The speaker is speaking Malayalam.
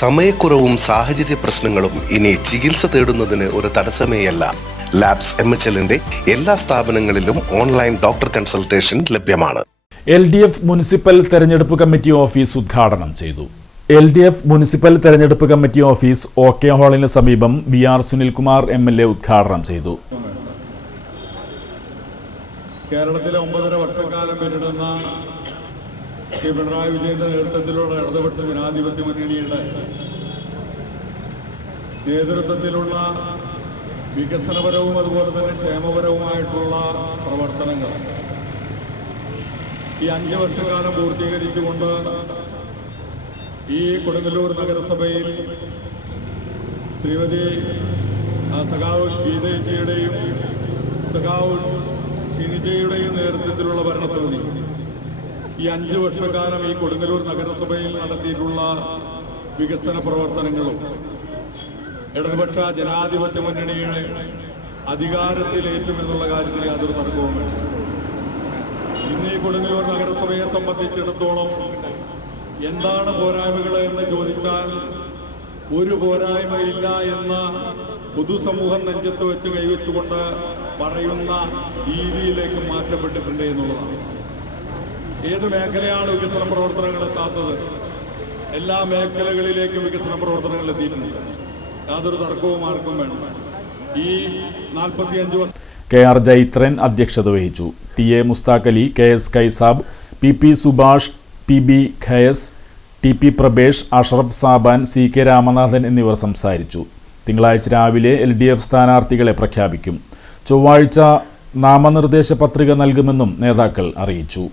സമയക്കുറവും സാഹചര്യ പ്രശ്നങ്ങളും ഇനി ചികിത്സ തേടുന്നതിന് ഒരു തടസ്സമേയല്ല. ലാബ്സ് എം എച്ച് എല്ലിന്റെ എല്ലാ സ്ഥാപനങ്ങളിലും ഓൺലൈൻ ഡോക്ടർ കൺസൾട്ടേഷൻ ലഭ്യമാണ്. എൽ ഡി എഫ് മുനിസിപ്പൽ തെരഞ്ഞെടുപ്പ് കമ്മിറ്റി ഓഫീസ് ഉദ്ഘാടനം ചെയ്തു. എൽ ഡി എഫ് മുനിസിപ്പൽ തെരഞ്ഞെടുപ്പ് കമ്മിറ്റി ഓഫീസ് ഒ കെ ഹാളിന് സമീപം V R Sunilkumar M L A ഉദ്ഘാടനം ചെയ്തു. കേരളത്തിലെ ഒമ്പതര വർഷക്കാലം പിന്നിടുന്ന ശ്രീ പിണറായി വിജയന്റെ നേതൃത്വത്തിലൂടെ ഇടതുപക്ഷ ജനാധിപത്യ മുന്നണിയുടെ നേതൃത്വത്തിലുള്ള വികസനപരവും അതുപോലെ തന്നെ ക്ഷേമപരവുമായിട്ടുള്ള പ്രവർത്തനങ്ങൾ ഈ അഞ്ച് വർഷക്കാലം പൂർത്തീകരിച്ചുകൊണ്ട് ഈ കൊടുങ്ങല്ലൂർ നഗരസഭയിൽ ശ്രീമതി സഖാവ് ഗീതേച്ചിയുടെയും സഖാവ് ഷിനിജയുടെയും നേതൃത്വത്തിലുള്ള ഭരണസമിതി ഈ അഞ്ച് വർഷക്കാലം ഈ കൊടുങ്ങല്ലൂർ നഗരസഭയിൽ നടത്തിയിട്ടുള്ള വികസന പ്രവർത്തനങ്ങളും ഇടതുപക്ഷ ജനാധിപത്യ മുന്നണിയുടെ അധികാരത്തിലേറ്റും എന്നുള്ള കാര്യത്തിൽ യാതൊരു തർക്കവും വേണ്ട ഇന്ന് ഈ കൊടുങ്ങല്ലൂർ നഗരസഭയെ സംബന്ധിച്ചിടത്തോളം എന്താണ് പോരായ്മകൾ എന്ന് ചോദിച്ചാൽ ഒരു പോരായ്മയില്ല എന്ന് പൊതുസമൂഹം നെഞ്ചത്ത് വെച്ച് കൈവച്ചുകൊണ്ട് പറയുന്ന രീതിയിലേക്ക് മാറ്റപ്പെട്ടിട്ടുണ്ട് എന്നുള്ളതാണ്. ഏത് മേഖലയാണ് വികസന പ്രവർത്തനങ്ങൾ എത്താത്തത്? എല്ലാ മേഖലകളിലേക്കും വികസന പ്രവർത്തനങ്ങൾ എത്തിയിട്ടുണ്ട്. യാതൊരു തർക്കവും ആർക്കും വേണം ഈ നാൽപ്പത്തിയഞ്ച് വർഷം കെ ആർ ജൈത്രൻ അധ്യക്ഷത വഹിച്ചു. T A Mushtaq Ali K S Kaisab P P Subhash P B Khayas T P Prabhesh Ashraf Saban C K Ramanathan എന്നിവർ സംസാരിച്ചു. തിങ്കളാഴ്ച രാവിലെ എൽ ഡി എഫ് സ്ഥാനാർത്ഥികളെ പ്രഖ്യാപിക്കും. ചൊവ്വാഴ്ച നാമനിർദ്ദേശ പത്രിക നൽകുമെന്നും നേതാക്കൾ അറിയിച്ചു.